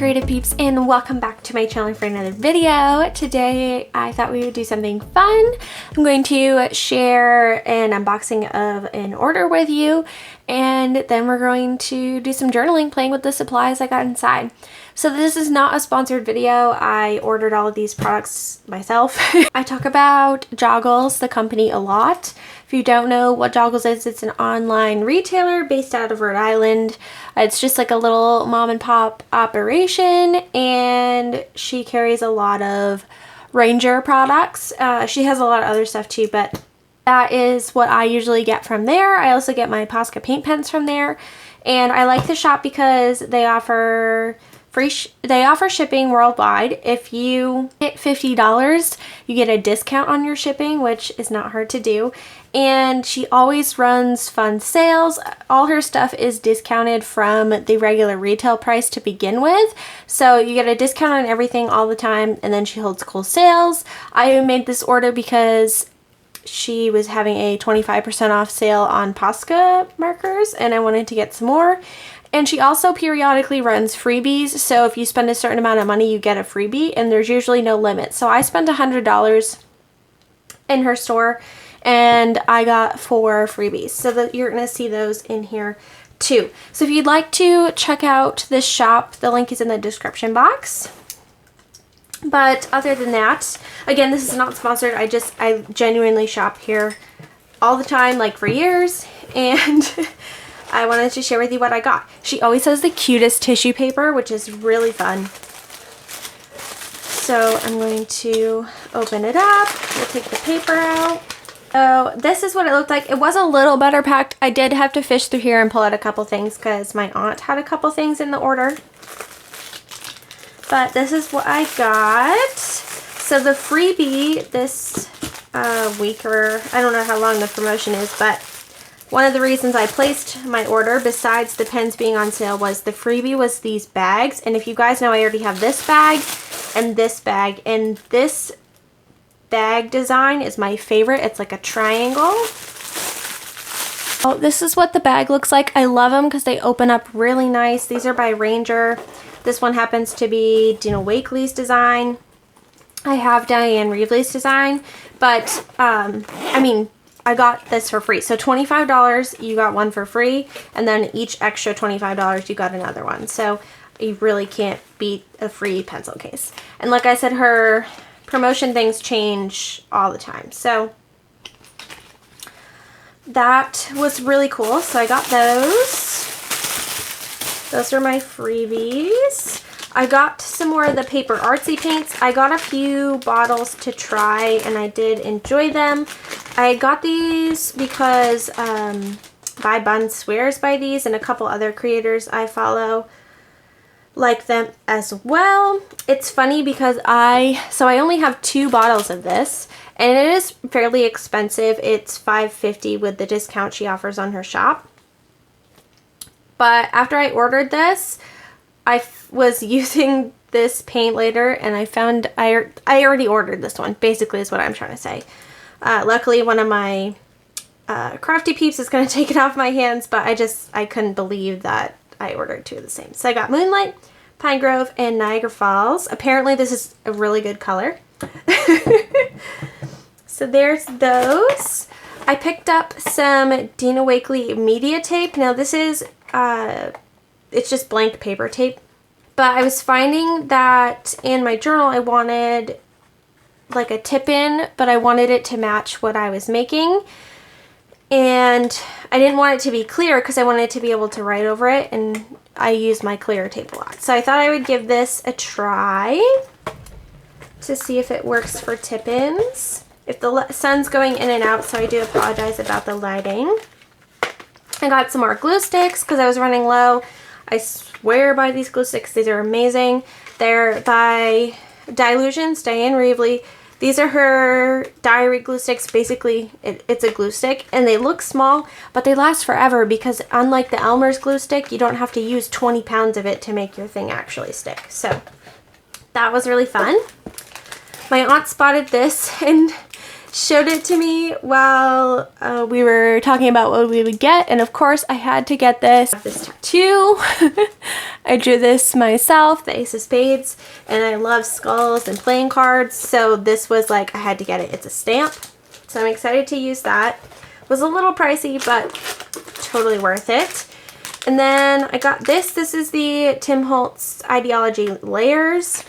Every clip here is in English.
creative peeps, and welcome back to my channel for another video. Today I thought we would do something fun. I'm going to share an unboxing of an order with you, and then we're going to do some journaling playing with the supplies I got inside. So this is not a sponsored video. I ordered all of these products myself. I talk about Joggles, the company, a lot. If you don't know what Joggles is, it's an online retailer based out of Rhode Island. It's just like a little mom and pop operation, and she carries a lot of Ranger products. She has a lot of other stuff too, but that is what I usually get from there. I also get my Posca paint pens from there, and I like the shop because they offer shipping worldwide. If you hit $50, you get a discount on your shipping, which is not hard to do. And she always runs fun sales. All her stuff is discounted from the regular retail price to begin with. So you get a discount on everything all the time, and then she holds cool sales. I made this order because she was having a 25% off sale on Posca markers, and I wanted to get some more. And she also periodically runs freebies, so if you spend a certain amount of money, you get a freebie, and there's usually no limit. So I spent $100 in her store, and I got 4 freebies, so that you're going to see those in here too. So if you'd like to check out this shop, the link is in the description box. But other than that, again, this is not sponsored. I genuinely shop here all the time, like for years, and I wanted to share with you what I got. She always has the cutest tissue paper, which is really fun. So I'm going to open it up. We'll take the paper out. So this is what it looked like. It was a little better packed. I did have to fish through here and pull out a couple things because my aunt had a couple things in the order. But this is what I got. So the freebie this week, or I don't know how long the promotion is, but one of the reasons I placed my order, besides the pens being on sale, was the freebie was these bags. And if you guys know, I already have this bag and this bag. And this bag design is my favorite. It's like a triangle. Oh, this is what the bag looks like. I love them because they open up really nice. These are by Ranger. This one happens to be Dina Wakley's design. I have Diane Reevely's design, but I mean, I got this for free. So $25, you got one for free, and then each extra $25, you got another one. So you really can't beat a free pencil case. And like I said, her promotion things change all the time. So that was really cool. So I got those. Those are my freebies. I got some more of the PaperArtsyPaints. I got a few bottles to try, and I did enjoy them. I got these because By Bun swears by these, and a couple other creators I follow like them as well. It's funny because I only have 2 bottles of this, and it is fairly expensive. It's $5.50 with the discount she offers on her shop. But after I ordered this, I was using this paint later, and I found I already ordered this one, basically is what I'm trying to say. Luckily, one of my crafty peeps is going to take it off my hands, but I couldn't believe that I ordered 2 of the same. So I got Moonlight, Pine Grove, and Niagara Falls. Apparently this is a really good color. So there's those. I picked up some Dina Wakley media tape. Now this is, it's just blank paper tape. But I was finding that in my journal I wanted like a tip-in, but I wanted it to match what I was making. And I didn't want it to be clear because I wanted to be able to write over it, and I use my clear tape a lot. So I thought I would give this a try to see if it works for tip-ins. If the sun's going in and out, so I do apologize about the lighting. I got some more glue sticks because I was running low. I swear by these glue sticks. These are amazing. They're by Dilutions, Diane Reevely. These are her diary glue sticks. Basically, it's a glue stick, and they look small, but they last forever because unlike the Elmer's glue stick, you don't have to use 20 pounds of it to make your thing actually stick. So that was really fun. My aunt spotted this, and showed it to me while we were talking about what we would get, and of course I had to get this tattoo. I drew this myself, the Ace of Spades, and I love skulls and playing cards, so this was like I had to get it. It's a stamp, so I'm excited to use that. It was a little pricey, but totally worth it. And then I got this. This is the Tim Holtz Ideology Layers.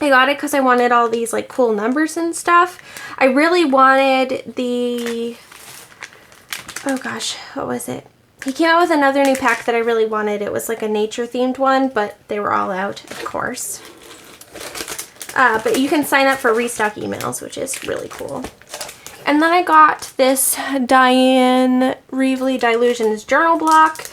I got it because I wanted all these like cool numbers and stuff. I really wanted the, oh gosh, what was it? He came out with another new pack that I really wanted. It was like a nature themed one, but they were all out, of course. But you can sign up for restock emails, which is really cool. And then I got this Diane Reevely Delusions journal block.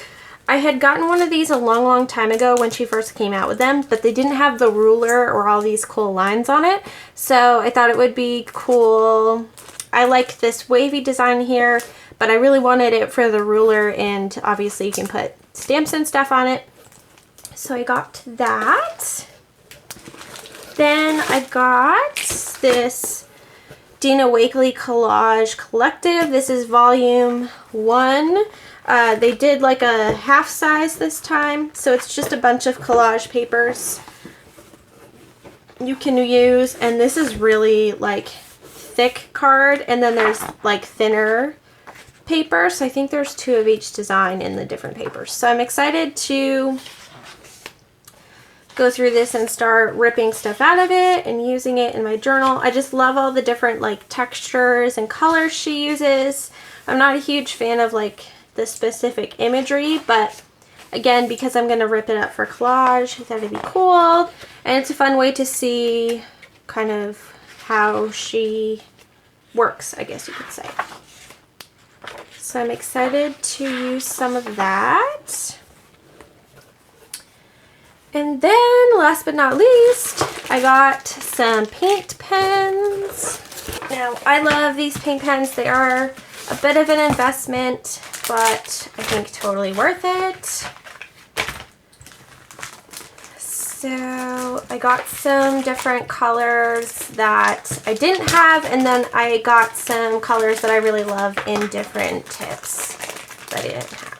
I had gotten one of these a long time ago when she first came out with them, but they didn't have the ruler or all these cool lines on it. So I thought it would be cool. I like this wavy design here, but I really wanted it for the ruler, and obviously you can put stamps and stuff on it. So I got that. Then I got this Dina Wakley Collage Collective. This is volume 1. They did like a half size this time, so it's just a bunch of collage papers you can use, and this is really like thick card, and then there's like thinner paper, so I think there's 2 of each design in the different papers. So I'm excited to go through this and start ripping stuff out of it and using it in my journal. I just love all the different like textures and colors she uses. I'm not a huge fan of like the specific imagery, but again, because I'm going to rip it up for collage, I thought it'd be cool, and it's a fun way to see kind of how she works, I guess you could say. So I'm excited to use some of that. And then, last but not least, I got some paint pens. Now, I love these paint pens. They are a bit of an investment, but I think totally worth it. So I got some different colors that I didn't have, and then I got some colors that I really love in different tips that I didn't have.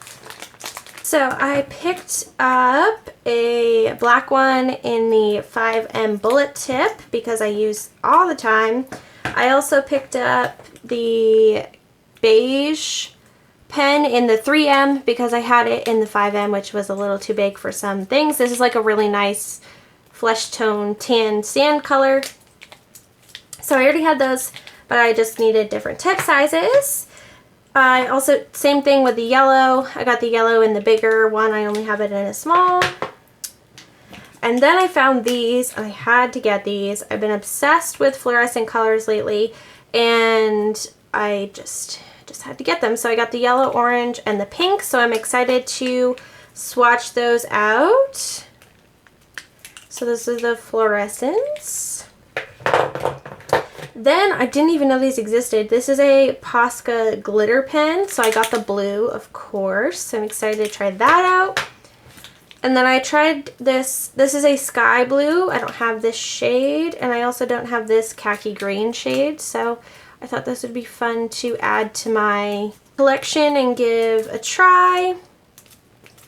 So I picked up a black one in the 5M bullet tip because I use all the time. I also picked up the beige pen in the 3M because I had it in the 5M, which was a little too big for some things. This is like a really nice flesh tone tan sand color. So I already had those, but I just needed different tip sizes. I also, same thing with the yellow. I got the yellow in the bigger one. I only have it in a small. And then I found these, and I had to get these. I've been obsessed with fluorescent colors lately, and I just had to get them. So I got the yellow, orange, and the pink, so I'm excited to swatch those out. So this is the fluorescence. Then I didn't even know these existed. This is a Posca glitter pen, so I got the blue, of course. So I'm excited to try that out. And then I tried this. This is a sky blue. I don't have this shade, and I also don't have this khaki green shade, so I thought this would be fun to add to my collection and give a try.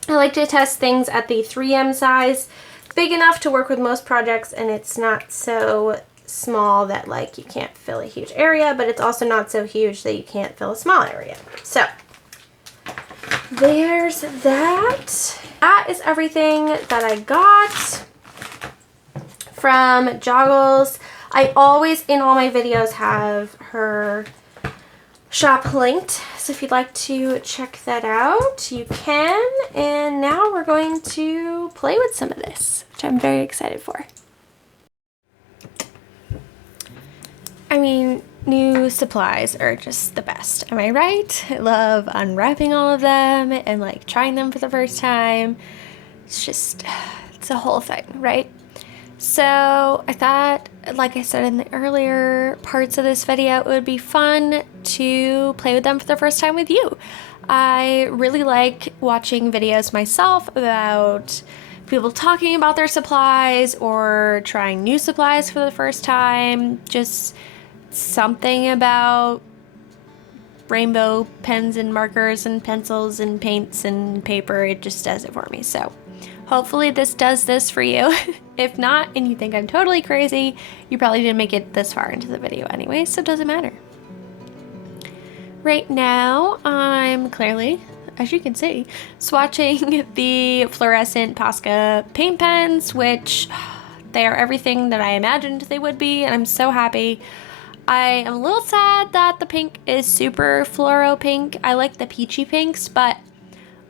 I like to test things at the 3M size. Big enough to work with most projects, and it's not so small that like you can't fill a huge area, but it's also not so huge that you can't fill a small area. So there's that. That is everything that I got from Joggles. I always, in all my videos, have her shop linked, so if you'd like to check that out, you can. And now we're going to play with some of this, which I'm very excited for. I mean, new supplies are just the best, am I right? I love unwrapping all of them and like trying them for the first time. It's just, it's a whole thing, right? So I thought, like I said in the earlier parts of this video, it would be fun to play with them for the first time with you. I really like watching videos myself about people talking about their supplies or trying new supplies for the first time. Just something about rainbow pens and markers and pencils and paints and paper. It just does it for me. So hopefully this does this for you. If not, and you think I'm totally crazy, you probably didn't make it this far into the video anyway, so it doesn't matter. Right now, I'm clearly, as you can see, swatching the fluorescent Posca paint pens, which they are everything that I imagined they would be, and I'm so happy. I am a little sad that the pink is super fluoro pink. I like the peachy pinks, but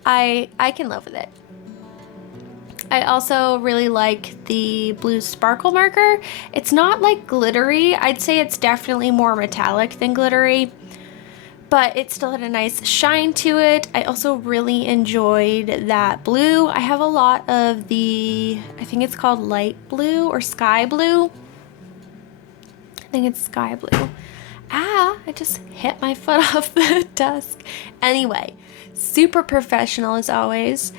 I can live with it. I also really like the blue sparkle marker. It's not like glittery. I'd say it's definitely more metallic than glittery, but it still had a nice shine to it. I also really enjoyed that blue. I have a lot of the, I think it's called light blue or sky blue. I think it's sky blue. Ah, I just hit my foot off the desk. Anyway, super professional as always.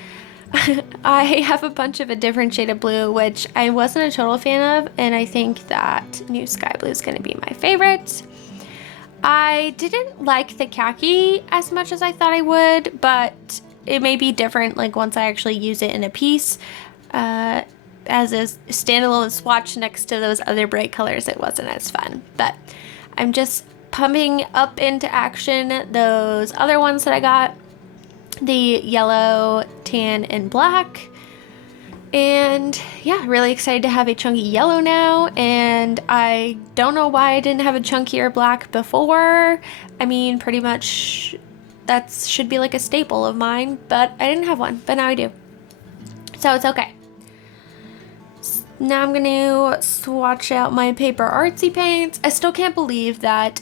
I have a bunch of a different shade of blue, which I wasn't a total fan of, and I think that new sky blue is going to be my favorite. I didn't like the khaki as much as I thought I would, but it may be different like once I actually use it in a piece. As a standalone swatch next to those other bright colors, it wasn't as fun. But I'm just pumping up into action those other ones that I got. The yellow, tan, and black. And yeah, really excited to have a chunky yellow now, and I don't know why I didn't have a chunkier black before. I mean, pretty much that should be like a staple of mine, but I didn't have one, but now I do. So it's okay. Now I'm gonna swatch out my PaperArtsyPaints. I still can't believe that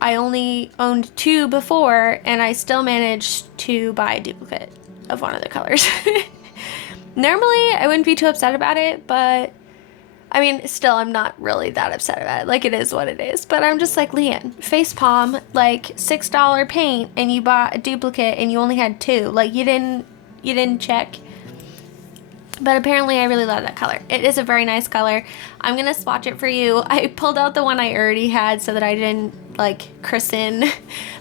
I only owned 2 before, and I still managed to buy a duplicate of one of the colors. Normally, I wouldn't be too upset about it, but I mean, still, I'm not really that upset about it. Like, it is what it is. But I'm just like, Leanne, facepalm, like $6 paint, and you bought a duplicate, and you only had 2. Like, you didn't check. But apparently I really love that color. It is a very nice color. I'm gonna swatch it for you. I pulled out the one I already had so that I didn't like christen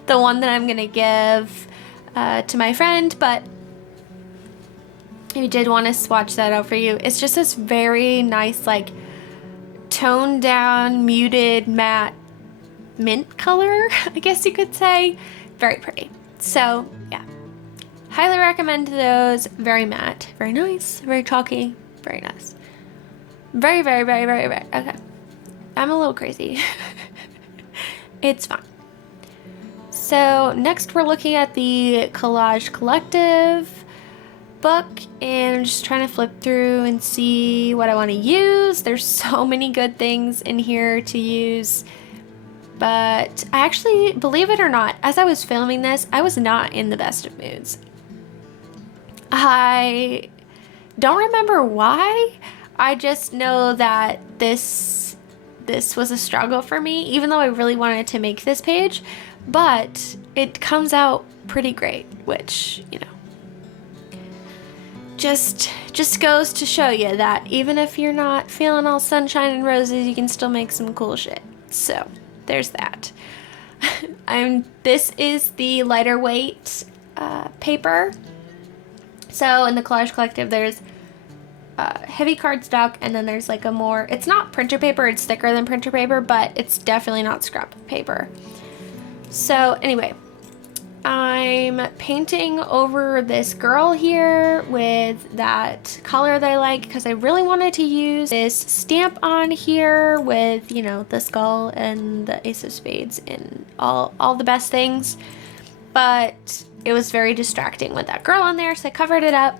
the one that I'm gonna give to my friend, but I did want to swatch that out for you. It's just this very nice, like, toned down, muted, matte mint color, I guess you could say. Very pretty. So yeah. Highly recommend those. Very matte, very nice, very chalky, very nice. Very, very, very, very, very, okay. I'm a little crazy. It's fine. So next we're looking at the Collage Collective book, and I'm just trying to flip through and see what I want to use. There's so many good things in here to use. But I actually, believe it or not, as I was filming this, I was not in the best of moods. I don't remember why. I just know that this was a struggle for me, even though I really wanted to make this page, but it comes out pretty great, which, you know, just goes to show you that even if you're not feeling all sunshine and roses, you can still make some cool shit. So there's that. This is the lighter weight paper. So in the Collage Collective, there's heavy cardstock, and then there's like a more, it's not printer paper, it's thicker than printer paper, but it's definitely not scrap paper. So anyway, I'm painting over this girl here with that color that I like, because I really wanted to use this stamp on here with, you know, the skull and the Ace of Spades and all the best things, but it was very distracting with that girl on there, so I covered it up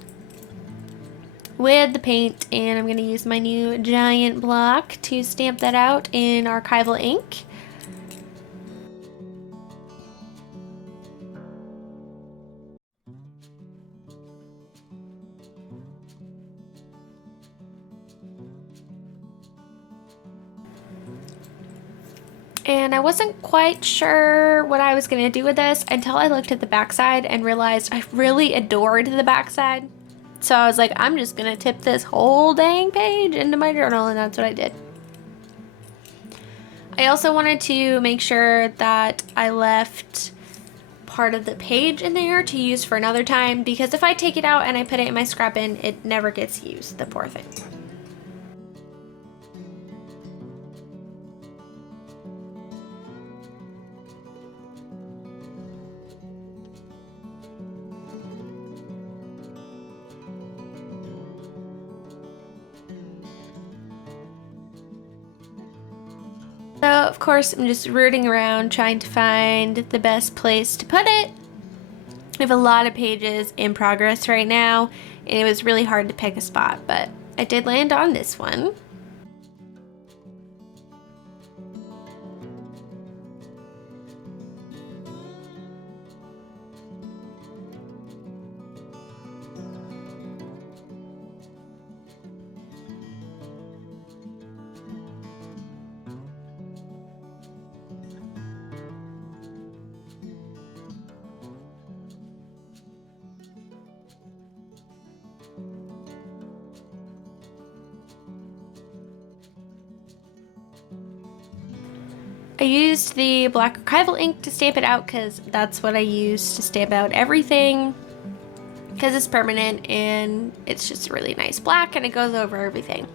with the paint, and I'm going to use my new giant block to stamp that out in archival ink. And I wasn't quite sure what I was going to do with this until I looked at the backside and realized I really adored the backside. So I was like, I'm just going to tip this whole dang page into my journal, and that's what I did. I also wanted to make sure that I left part of the page in there to use for another time, because if I take it out and I put it in my scrap bin, it never gets used, the poor thing. So of course I'm just rooting around trying to find the best place to put it. I have a lot of pages in progress right now, and it was really hard to pick a spot, but I did land on this one. I used the black archival ink to stamp it out because that's what I use to stamp out everything, because it's permanent and it's just a really nice black and it goes over everything.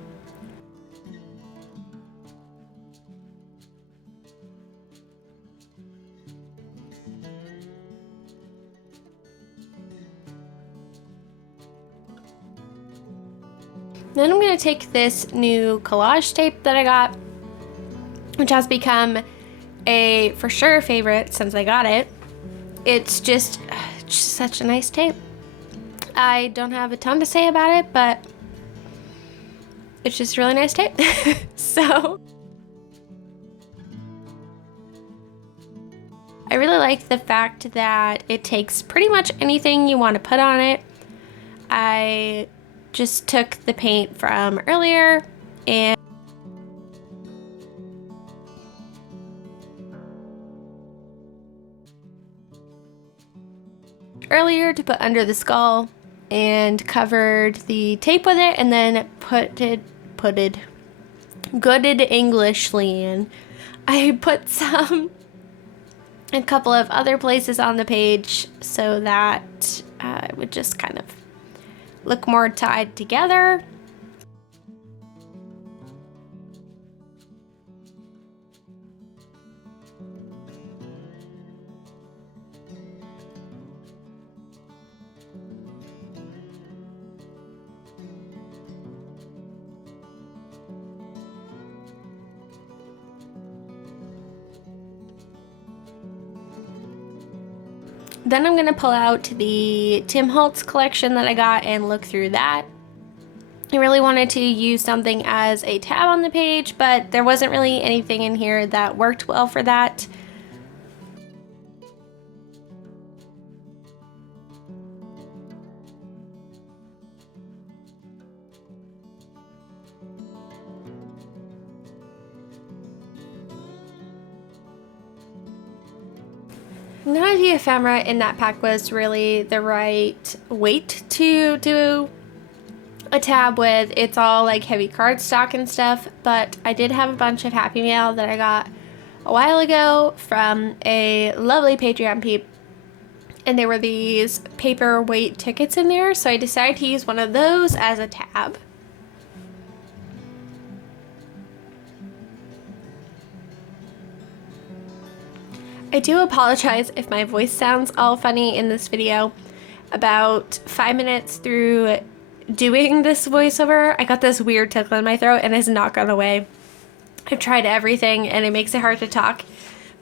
Then I'm going to take this new collage tape that I got, which has become a for sure favorite since I got it. It's just such a nice tape. I don't have a ton to say about it, but it's just really nice tape. So I really like the fact that it takes pretty much anything you want to put on it. I just took the paint from earlier and to put under the skull and covered the tape with it, and then gooded Englishly in. I put a couple of other places on the page so that it would just kind of look more tied together. Then I'm going to pull out the Tim Holtz collection that I got and look through that. I really wanted to use something as a tab on the page, but there wasn't really anything in here that worked well for that. None of the ephemera in that pack was really the right weight to do a tab with. It's all like heavy cardstock and stuff, but I did have a bunch of Happy Mail that I got a while ago from a lovely Patreon peep, and there were these paper weight tickets in there, so I decided to use one of those as a tab. I do apologize if my voice sounds all funny in this video. About 5 minutes through doing this voiceover, I got this weird tickle in my throat and it's not gone away. I've tried everything and it makes it hard to talk,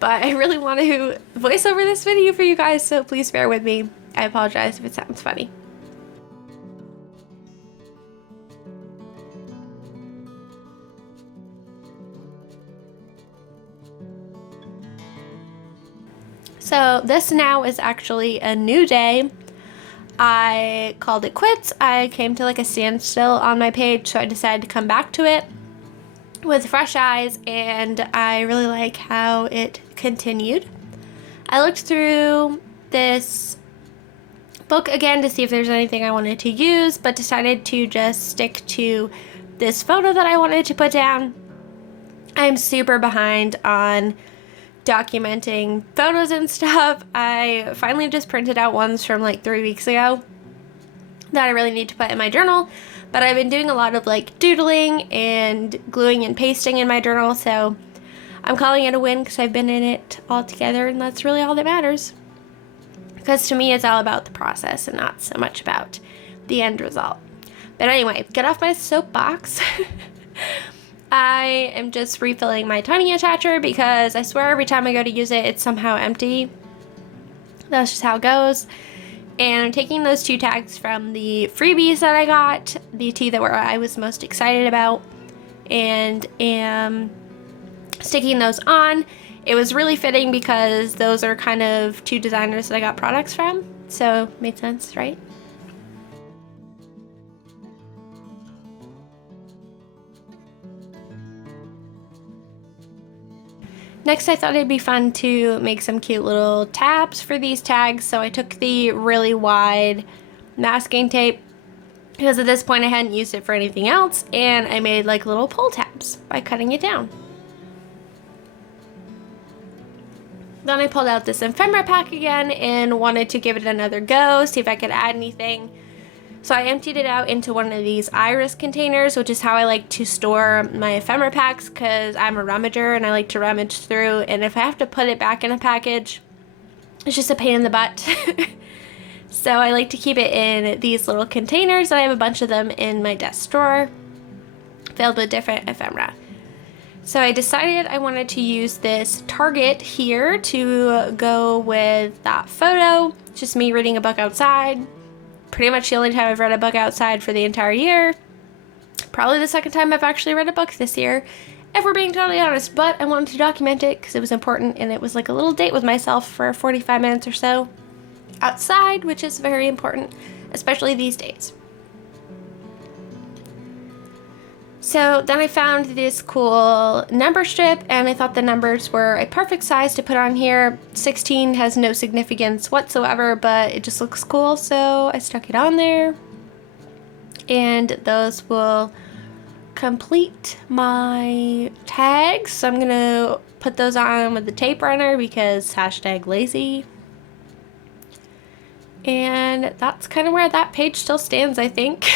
but I really want to voice over this video for you guys, so please bear with me. I apologize if it sounds funny. So this now is actually a new day. I called it quits. I came to like a standstill on my page, so I decided to come back to it with fresh eyes, and I really like how it continued. I looked through this book again to see if there's anything I wanted to use, but decided to just stick to this photo that I wanted to put down. I'm super behind on documenting photos and stuff. I finally just printed out ones from like 3 weeks ago that I really need to put in my journal, but I've been doing a lot of like doodling and gluing and pasting in my journal, so I'm calling it a win because I've been in it all together, and that's really all that matters. Because to me, it's all about the process and not so much about the end result. But anyway, get off my soapbox. I am just refilling my tiny attacher because I swear every time I go to use it, it's somehow empty. That's just how it goes. And I'm taking those 2 tags from the freebies that I got, the 2 that I was most excited about, and am sticking those on. It was really fitting because those are kind of 2 designers that I got products from, so made sense, right? Next, I thought it'd be fun to make some cute little tabs for these tags, so I took the really wide masking tape because at this point I hadn't used it for anything else, and I made like little pull tabs by cutting it down. Then I pulled out this ephemera pack again and wanted to give it another go, see if I could add anything. So I emptied it out into one of these iris containers, which is how I like to store my ephemera packs because I'm a rummager and I like to rummage through, and if I have to put it back in a package, it's just a pain in the butt. So I like to keep it in these little containers, and I have a bunch of them in my desk drawer filled with different ephemera. So I decided I wanted to use this target here to go with that photo. It's just me reading a book outside. Pretty much the only time I've read a book outside for the entire year. Probably the second time I've actually read a book this year, if we're being totally honest, but I wanted to document it because it was important, and it was like a little date with myself for 45 minutes or so outside, which is very important, especially these days. So then I found this cool number strip, and I thought the numbers were a perfect size to put on here. 16 has no significance whatsoever, but it just looks cool, so I stuck it on there. And those will complete my tags. So I'm gonna put those on with the tape runner because #lazy. And that's kind of where that page still stands, I think.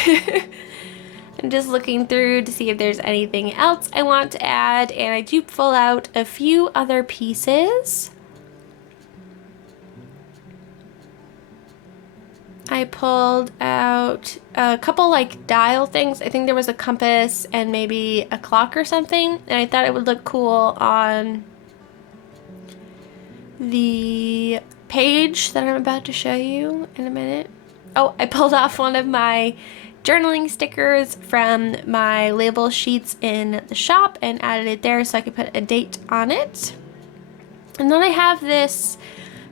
I'm just looking through to see if there's anything else I want to add, and I do pull out a few other pieces. I pulled out a couple like dial things. I think there was a compass and maybe a clock or something, and I thought it would look cool on the page that I'm about to show you in a minute. Oh, I pulled off one of my journaling stickers from my label sheets in the shop and added it there so I could put a date on it. And then I have this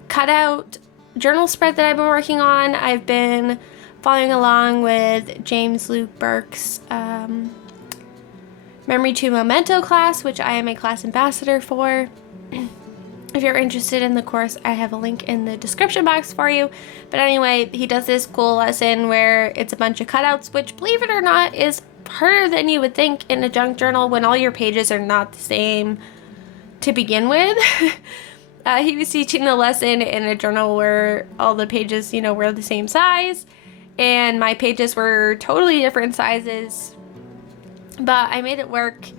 cutout journal spread that I've been working on. I've been following along with James Luke Burke's Memory to Memento class, which I am a class ambassador for. If you're interested in the course, I have a link in the description box for you. But anyway, he does this cool lesson where it's a bunch of cutouts, which, believe it or not, is harder than you would think in a junk journal when all your pages are not the same to begin with. He was teaching the lesson in a journal where all the pages, you know, were the same size, and my pages were totally different sizes, but I made it work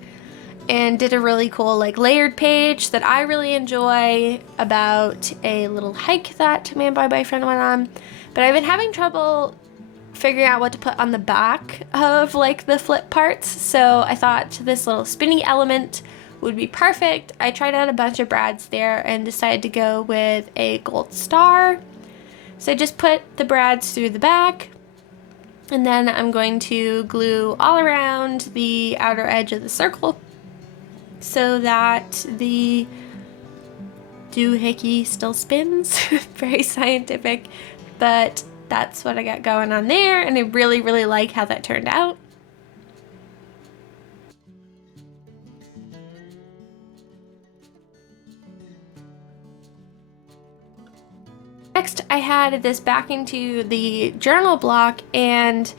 and did a really cool like layered page that I really enjoy about a little hike that me and my boyfriend went on. But I've been having trouble figuring out what to put on the back of like the flip parts, so I thought this little spinny element would be perfect. I tried out a bunch of brads there and decided to go with a gold star. So I just put the brads through the back, and then I'm going to glue all around the outer edge of the circle so that the doohickey still spins. Very scientific, but that's what I got going on there, and I really, really like how that turned out. Next, I had this back into the journal block, and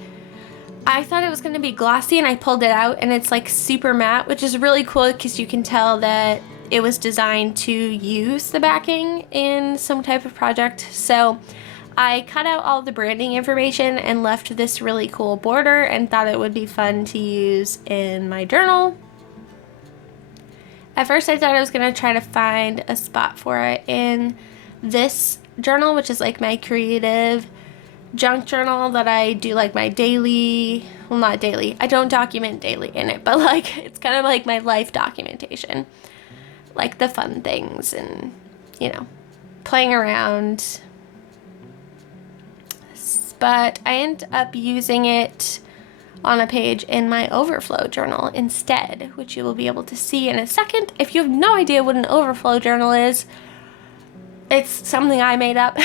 I thought it was going to be glossy, and I pulled it out and it's like super matte, which is really cool because you can tell that it was designed to use the backing in some type of project. So I cut out all the branding information and left this really cool border and thought it would be fun to use in my journal. At first I thought I was going to try to find a spot for it in this journal, which is like my creative junk journal that I do like my daily, well, not daily, I don't document daily in it, but like it's kind of like my life documentation, like the fun things and, you know, playing around. But I end up using it on a page in my overflow journal instead, which you will be able to see in a second. If you have no idea what an overflow journal is, it's something I made up.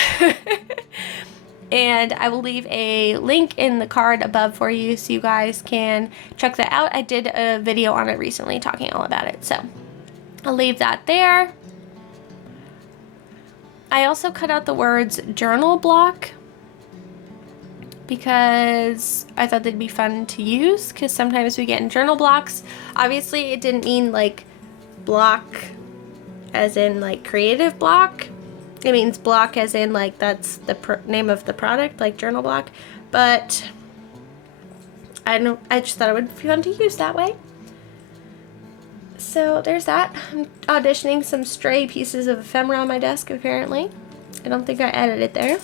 And I will leave a link in the card above for you so you guys can check that out. I did a video on it recently talking all about it, so I'll leave that there. I also cut out the words journal block because I thought they'd be fun to use, because sometimes we get in journal blocks. Obviously it didn't mean like block as in like creative block. It means block as in like that's the name of the product, like journal block. But I just thought it would be fun to use that way. So there's that. I'm auditioning some stray pieces of ephemera on my desk apparently. I don't think I added it there.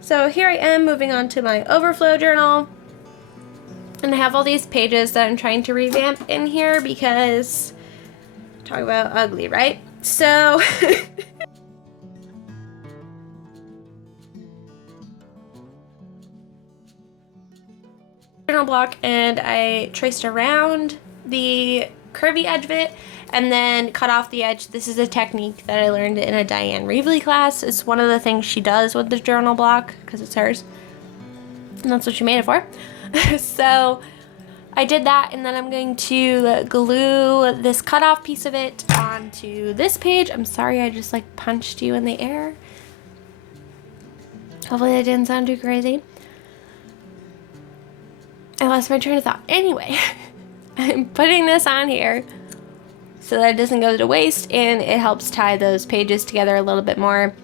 So here I am moving on to my overflow journal, and I have all these pages that I'm trying to revamp in here because talk about ugly, right? So journal block, and I traced around the curvy edge of it and then cut off the edge. This is a technique that I learned in a Diane Reevely class. It's one of the things she does with the journal block because it's hers, and that's what she made it for. So I did that, and then I'm going to glue this cut off piece of it onto this page. I'm sorry I just like punched you in the air. Hopefully that didn't sound too crazy. I lost my train of thought. Anyway, I'm putting this on here so that it doesn't go to waste, and it helps tie those pages together a little bit more.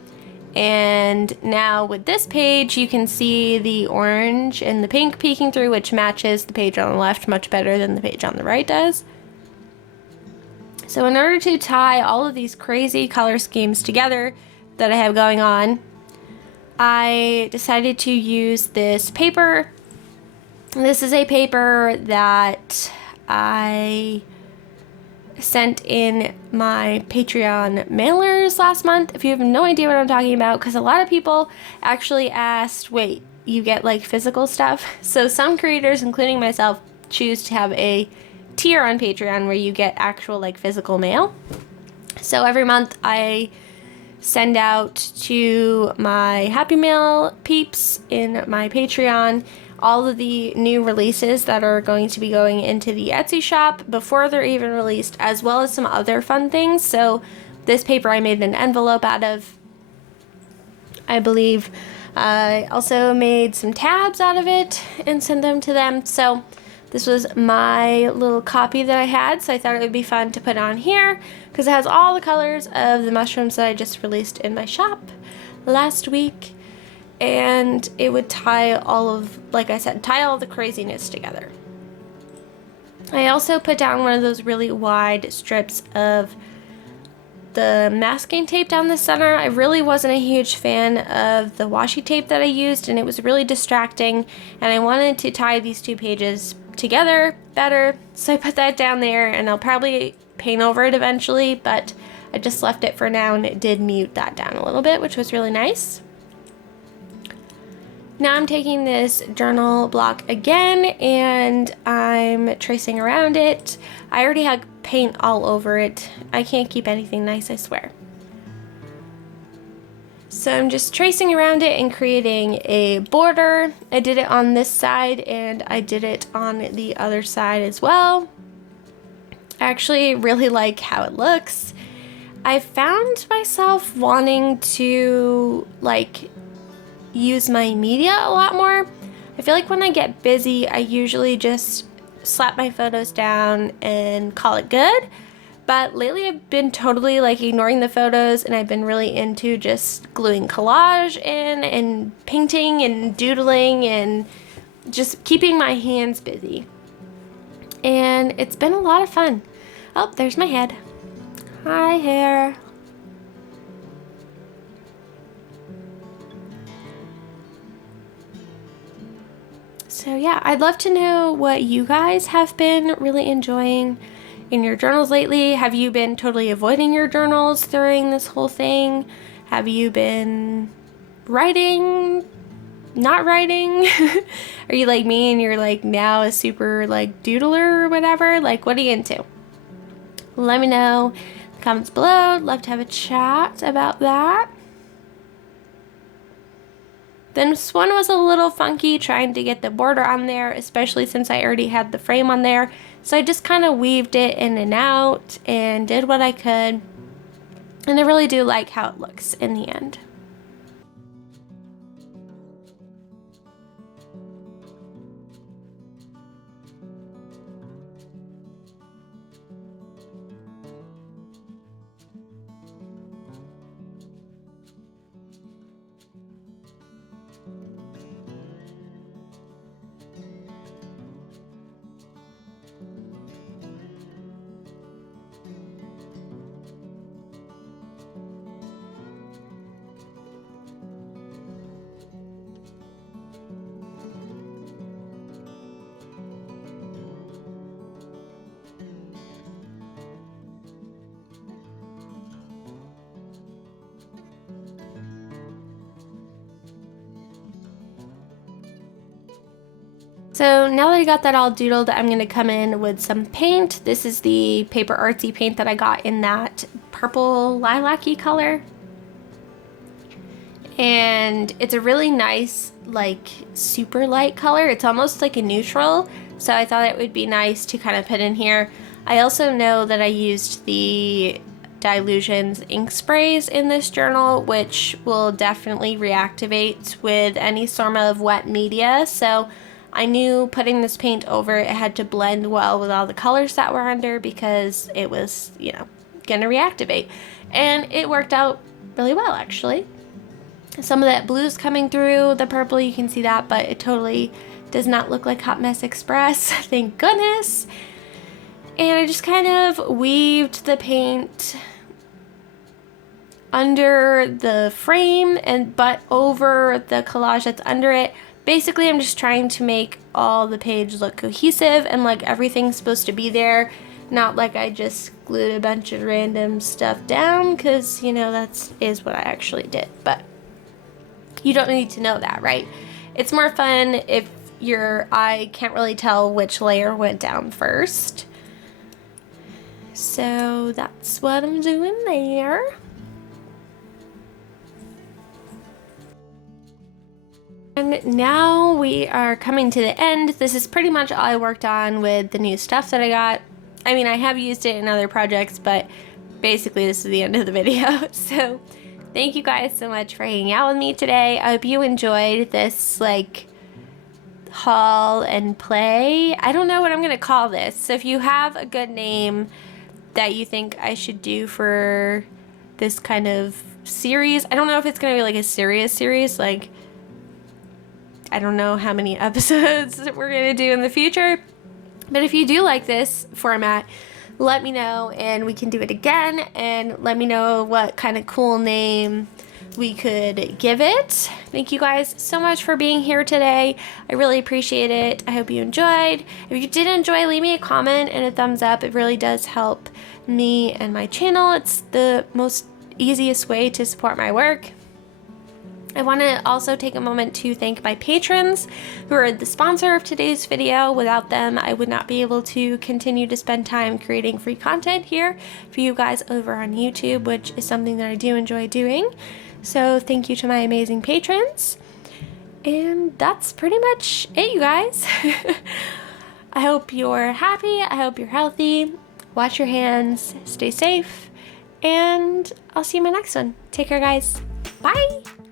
And now with this page, you can see the orange and the pink peeking through, which matches the page on the left much better than the page on the right does. So in order to tie all of these crazy color schemes together that I have going on, I decided to use this paper. This is a paper that I sent in my Patreon mailers last month. If you have no idea what I'm talking about, because a lot of people actually asked, wait, you get like physical stuff? So some creators, including myself, choose to have a tier on Patreon where you get actual like physical mail. So every month I send out to my Happy Mail peeps in my Patreon all of the new releases that are going to be going into the Etsy shop before they're even released, as well as some other fun things. So this paper I made an envelope out of, I believe. I also made some tabs out of it and sent them to them. So this was my little copy that I had, so I thought it would be fun to put on here because it has all the colors of the mushrooms that I just released in my shop last week. And it would tie all of, like I said, tie all the craziness together. I also put down one of those really wide strips of the masking tape down the center. I really wasn't a huge fan of the washi tape that I used, and it was really distracting, and I wanted to tie these two pages together better, so I put that down there, and I'll probably paint over it eventually, but I just left it for now, and it did mute that down a little bit, which was really nice. Now I'm taking this journal block again, and I'm tracing around it. I already had paint all over it. I can't keep anything nice, I swear. So I'm just tracing around it and creating a border. I did it on this side, and I did it on the other side as well. I actually really like how it looks. I found myself wanting to like use my media a lot more. I feel like when I get busy, I usually just slap my photos down and call it good. But lately I've been totally like ignoring the photos, and I've been really into just gluing collage in and painting and doodling and just keeping my hands busy. And it's been a lot of fun. Oh, there's my head. Hi, hair. So yeah, I'd love to know what you guys have been really enjoying in your journals lately. Have you been totally avoiding your journals during this whole thing? Have you been writing? Not writing? Are you like me and you're like now a super like doodler or whatever? Like, what are you into? Let me know in the comments below. I'd love to have a chat about that. This one was a little funky trying to get the border on there, especially since I already had the frame on there. So I just kind of weaved it in and out and did what I could. And I really do like how it looks in the end. So now that I got that all doodled, I'm going to come in with some paint. This is the Paper Artsy paint that I got in that purple lilac-y color. And it's a really nice, like, super light color. It's almost like a neutral, so I thought it would be nice to kind of put in here. I also know that I used the Dylusions ink sprays in this journal, which will definitely reactivate with any sort of wet media, so I knew putting this paint over it had to blend well with all the colors that were under because it was, you know, gonna reactivate. And it worked out really well, actually. Some of that blue's coming through, the purple, you can see that, but it totally does not look like Hot Mess Express, thank goodness. And I just kind of weaved the paint under the frame but over the collage that's under it. Basically, I'm just trying to make all the page look cohesive and like everything's supposed to be there. Not like I just glued a bunch of random stuff down, because, you know, that is what I actually did. But you don't need to know that, right? It's more fun if your eye can't really tell which layer went down first. So that's what I'm doing there. And now we are coming to the end. This is pretty much all I worked on with the new stuff that I got. I mean, I have used it in other projects, but basically this is the end of the video. So thank you guys so much for hanging out with me today. I hope you enjoyed this like haul and play. I don't know what I'm gonna call this. So if you have a good name that you think I should do for this kind of series, I don't know if it's gonna be like a serious series, like I don't know how many episodes we're gonna do in the future, but if you do like this format, let me know and we can do it again, and let me know what kind of cool name we could give it. Thank you guys so much for being here today. I really appreciate it. I hope you enjoyed. If you did enjoy, leave me a comment and a thumbs up. It really does help me and my channel. It's the most easiest way to support my work. I want to also take a moment to thank my patrons who are the sponsor of today's video. Without them, I would not be able to continue to spend time creating free content here for you guys over on YouTube, which is something that I do enjoy doing. So thank you to my amazing patrons. And that's pretty much it, you guys. I hope you're happy. I hope you're healthy. Wash your hands. Stay safe. and I'll see you in my next one. Take care, guys. Bye!